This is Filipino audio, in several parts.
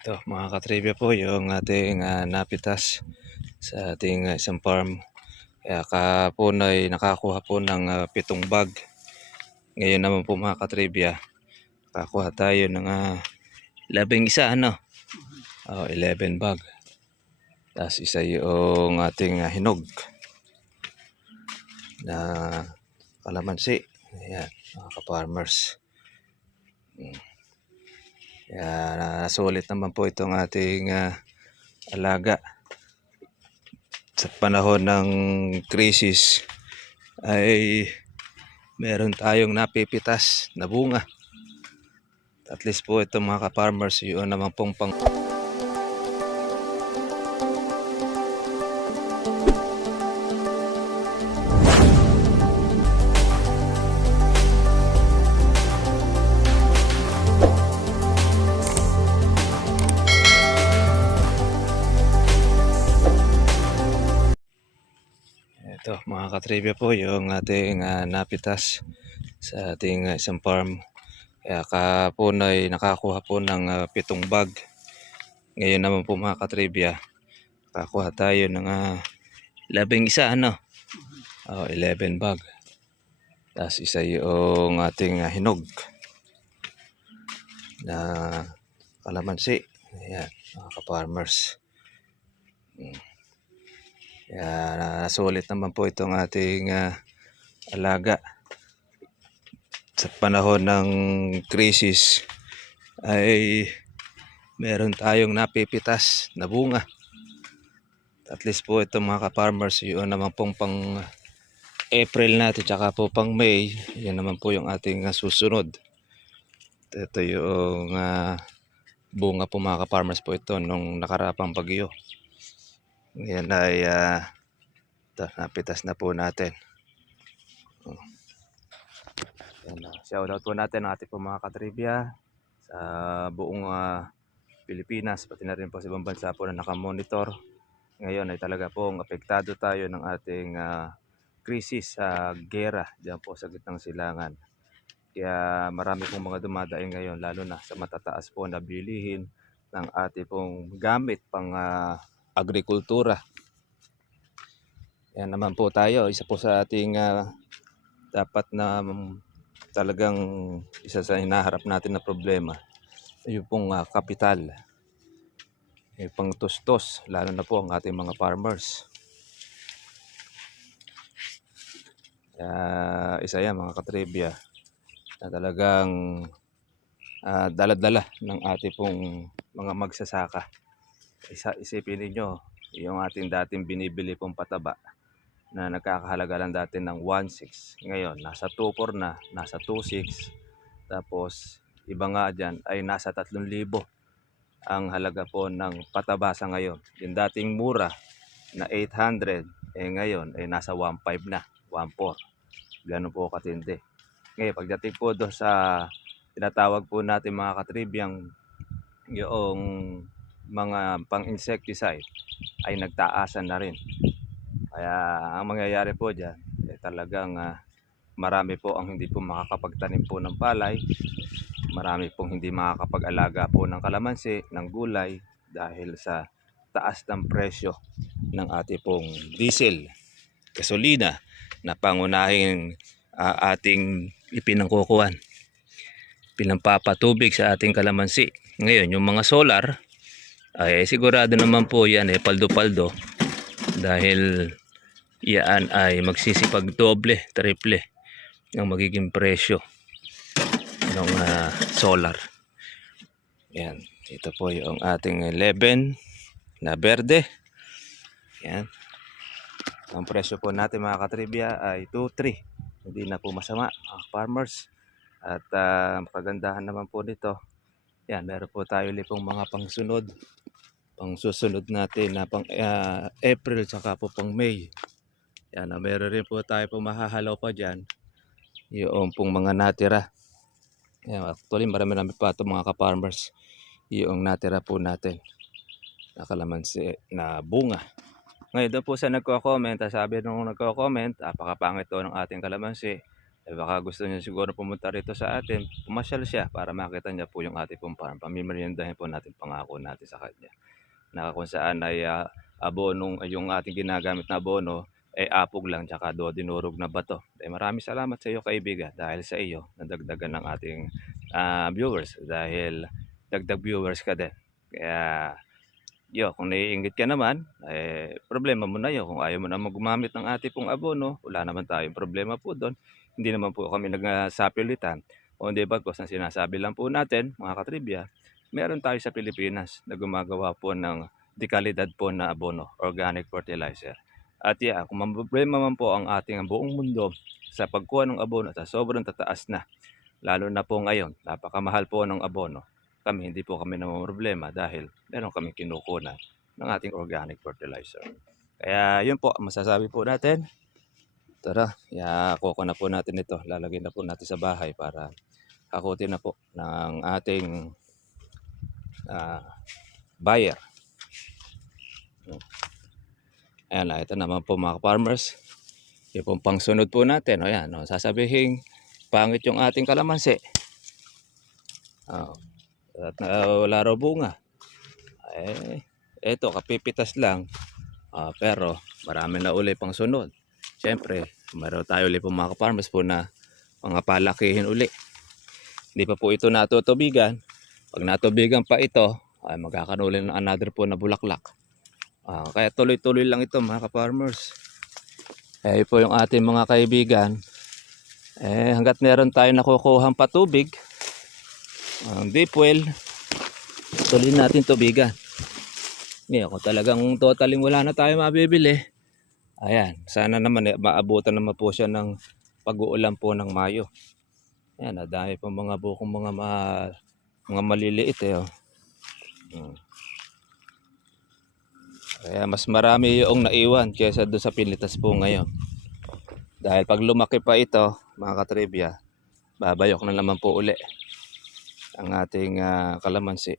Ito mga katribya po yung ating napitas sa ating isang farm. Kaya kahapon ay nakakuha po ng 7 bag. Ngayon naman po mga katribya, nakakuha tayo ng 11 ano? 11 bag. Tapos isa yung ating hinog na kalamansi. Ayan, mga ka-farmers. Kaya nasulit naman po itong ating alaga. Sa panahon ng krisis ay meron tayong napipitas na bunga. At least po itong mga ka-farmers, yun naman pong ito mga katribya po yung ating napitas sa ating isang farm. Kaya kahapon ay nakakuha po ng 7 bag. Ngayon naman po mga katribya, nakakuha tayo ng 11 ano? 11 bag. Tapos isa yung ating hinog na kalamansi. Ayan, mga ka-farmers. Kaya nasulit naman po itong ating alaga. Sa panahon ng krisis ay meron tayong napipitas na bunga. At least po itong mga ka-farmers, yun naman pong pang April natin tsaka po pang May, yan naman po yung ating susunod. Ito yung bunga po mga ka-farmers po ito nung nakarapang bagyo. Ngayon ay napitas na po natin. Shoutout po natin ang ating po mga katribya sa buong Pilipinas, pati na rin po sa ibang bansa po na nakamonitor. Ngayon ay talaga pong apektado tayo ng ating krisis sa gera dyan po sa gitnang silangan. Kaya marami pong mga dumadaing ngayon, lalo na sa matataas po na bilihin ng ating pong gamit pang agrikultura. Yan naman po tayo, isa po sa ating dapat na talagang isa sa hinaharap natin na problema, yung pong kapital, yung pang tustos, lalo na po ang ating mga farmers. Isa yan mga katribya na talagang daladala ng ating pong mga magsasaka. Isipin niyo yung ating dating binibili pong pataba na nagkakahalaga lang dati ng 1.6, ngayon nasa 2.4 na, nasa 2.6, tapos iba nga dyan ay nasa 3,000 ang halaga po ng pataba sa ngayon. Yung dating mura na 800, ngayon ay nasa 1.5 na, 1.4. Gano'n po katindi. Ngayon pagdating po doon sa tinatawag po natin mga katribyang yung mga pang-insecticide ay nagtaasan na rin. Kaya ang mangyayari po dyan talagang marami po ang hindi po makakapagtanim po ng palay, marami pong hindi makakapag-alaga po ng kalamansi, ng gulay dahil sa taas ng presyo ng ating pong diesel, gasolina na pangunahing ating ipinangkukuhan, pinampapatubig sa ating kalamansi. Ngayon yung mga solar ay sigurado naman po yan paldo-paldo dahil yan ay magsisipag doble, triple ang magiging presyo ng solar. Yan, ito po yung ating 11 na berde. Yan. Ang presyo po natin mga katribya ay 2.3. Hindi na po masama mga farmers. At kagandahan naman po dito, yan, meron po tayo pong mga pang susunod natin na pang April saka po pang May. Yan, meron rin po tayo pong mahahalaw pa dyan, yung pong mga natira. Yan, actually marami pa ito mga ka-farmers, yung natira po natin na kalamansi na bunga. Ngayon doon po sa nagko-comment, sabi nung nagko-comment, apakapangit to ng ating kalamansi. Eh baka gusto niya siguro pumunta rito sa atin, pumasyal siya para makita niya po yung ating pong farm. Pamimeriendahin po natin, pangako natin sa kanya. Na kung saan ay abonong yung ating ginagamit na abono ay apog lang tsaka do dinurog na bato. Eh maraming salamat sa iyo kaibigan dahil sa iyo nadagdagan ng ating viewers dahil dagdag viewers ka din. Kaya kung naiinggit ka naman, eh, problema mo na yun. Kung ayaw mo naman gumamit ng ating pong abono, wala naman tayong problema po doon. Hindi naman po kami nagsapilitan. O hindi bagkos ang sinasabi lang po natin, mga katribya, meron tayo sa Pilipinas na gumagawa po ng dekalidad po na abono, organic fertilizer. At kung may problema man po ang ating buong mundo sa pagkuha ng abono at sobrang tataas na, lalo na po ngayon, napakamahal po ng abono, hindi po kami problema dahil meron kaming kinukunan ng ating organic fertilizer. Kaya yun po, masasabi po natin. Tara, kuko na po natin ito. Lalagay na po natin sa bahay para hakutin na po ng ating buyer. Ayan na, ito naman po mga farmers. Yung pong pangsunod po natin. O yan, sasabihin, pangit yung ating kalamansi. At wala raw bunga. Eto kapipitas lang. Pero marami na uli pang sunod. Siyempre, meron tayo ulit po mga farmers po na mga palakihin uli. Hindi pa po ito natutubigan. Pag natubigan pa ito, ay magkakaroon ng another po na bulaklak. Kaya tuloy-tuloy lang ito mga farmers. Po yung ating mga kaibigan. Hanggat meron tayo nakukuhang patubig, deep well, tuloy natin tubigan. Kung talagang totaling wala na tayo mabibili, ayan, sana naman maabutan naman po siya ng pag-uulan po ng Mayo. Ayan, dahil po mga bukong mga maliliit Kaya mas marami yung naiwan kaysa doon sa pinitas po ngayon. Dahil pag lumaki pa ito, mga katribya, babayok na naman po uli ang ating kalamansi.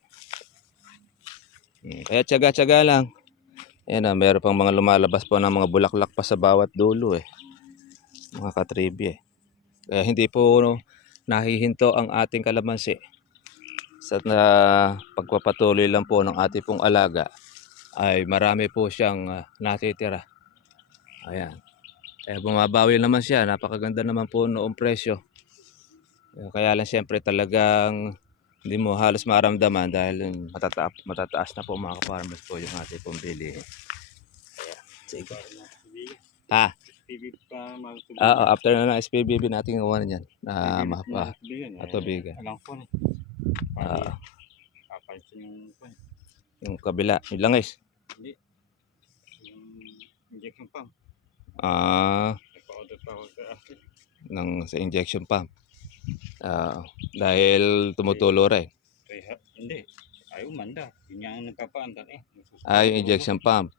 Kaya tiyaga-tiyaga lang. Ayan meron pang mga lumalabas po ng mga bulaklak pa sa bawat dulo mga katribya. Kaya hindi po nahihinto ang ating kalamansi. Sa pagpapatuloy lang po ng ating pong alaga, ay marami po siyang natitira. Ayan. Bumabawi naman siya. Napakaganda naman po noong presyo. Kaya lang siyempre talagang hindi mo halos maramdaman dahil matataas na po mga farmers po yung ating pong bilihin. Ayan. Sige. After na ng SPBB natin gawa na yan. Tubigan. Alam ko na. Yung kabila, yung langis. Hindi. Yung injection pump. Nagpa-order pa ako sa injection pump. Dahil tumutulo rin. Hindi. Ayaw manda. Yun yung nagpapaandar yung injection pump.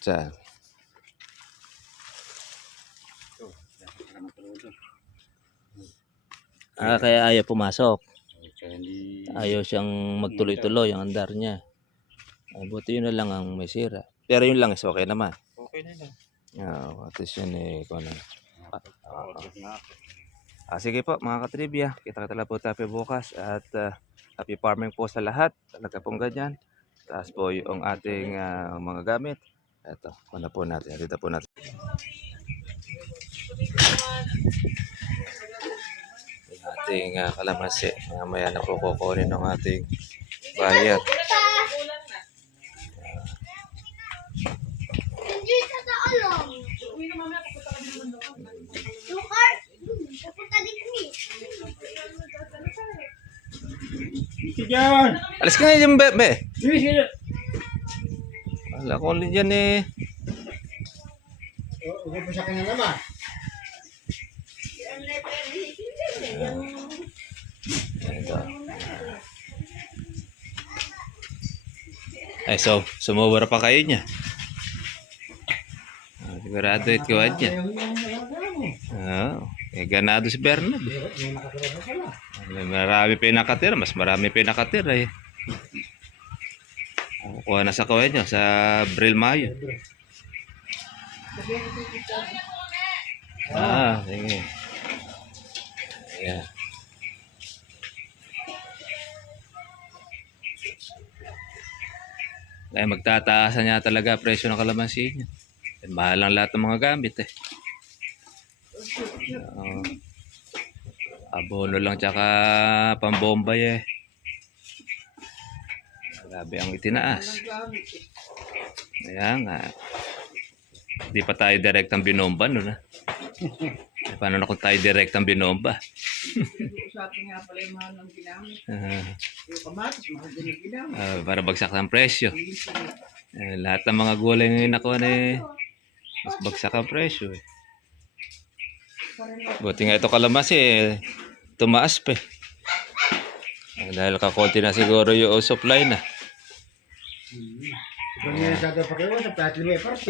Saan? Kaya ayaw pumasok. Ayaw siyang magtuloy-tuloy ang andar niya. Buti yun na lang ang may sira. Pero yun lang is okay naman. Okay na lang. At least yun sige po mga katribya. Kita-kita lang po tayo bukas. At happy farming po sa lahat. Talaga pong ganyan. Taas po yung ating mga gamit. Ito, kuna po natin. Dito po natin. Ating kalamansi. Mamaya na po kukunin ng ating buyer. Alis ka nga dyan, be. Wala ko ulit dyan Huwag mo sa kanya naman. So, sumubara pa kayo niya. Sigurado ito ka niya. Ganado si Bernard. Marami pinakatira. Mas marami pinakatira Kuha na sa kawin nyo, sa Bril Mayo. Sige. Ayan. Kaya magtataasan niya talaga presyo ng kalamansi niya. Mahal ang lahat ng mga gamit eh. Oo. Abono lang tsaka pambombay eh. Grabe ang itinaas. Kaya nga. Di pa tayo direktang binomba nun ha. Paano na kung tayo direktang binomba? Usapin nga pala yung mahal ng ginamit. Ah, Yung kamatis, mahal din yung ginamit. para bagsak ng presyo. Lahat ng mga gulay ngayon ako na mas bagsak ang presyo eh. Buti nga ito kalamansi eh, tumaas pa eh. Dahil kakonti na siguro yung supply na. Kung yan sa pakiwa sa tatlo may parte.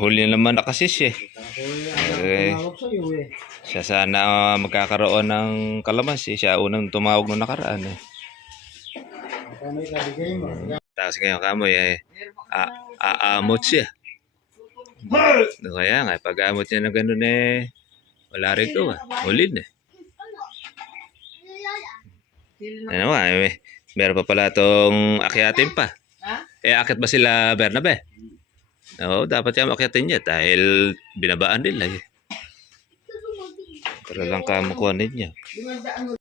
Huli naman nakasis eh. Ako tumawag sa'yo eh. Siya sana magkakaroon ng kalamansi. Siya unang tumawag nung nakaraan eh. Baka may kabigay mo. Tapos ngayon kamoy eh, aamot siya. Kaya nga, pag-aamot niya na gano'n eh, wala rin ito huli na eh. Ano ba, meron pa pala itong akyatin pa. Ha? Akit ba sila Bernabe? Oo, dapat yung akyatin niya dahil binabaan nila eh. Pero lang kamukuha ninyo. 500